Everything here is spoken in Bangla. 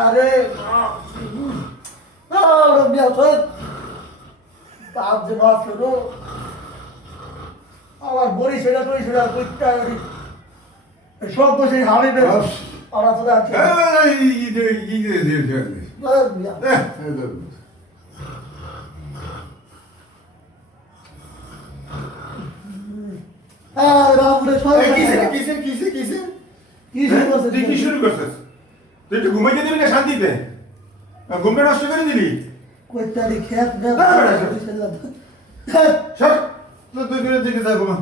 আরে আমার বড়ি সেটা করি সেটা করতে সব তো সেই হাবিবে ওরা তো আছে কি শুরু করছিস? তুই একটু ঘুমাইতে দিবি না শান্তিতে? ঘুমটা নষ্ট করে দিলি? কইতালি খেত না সব তুই দিকে যা ঘুমা।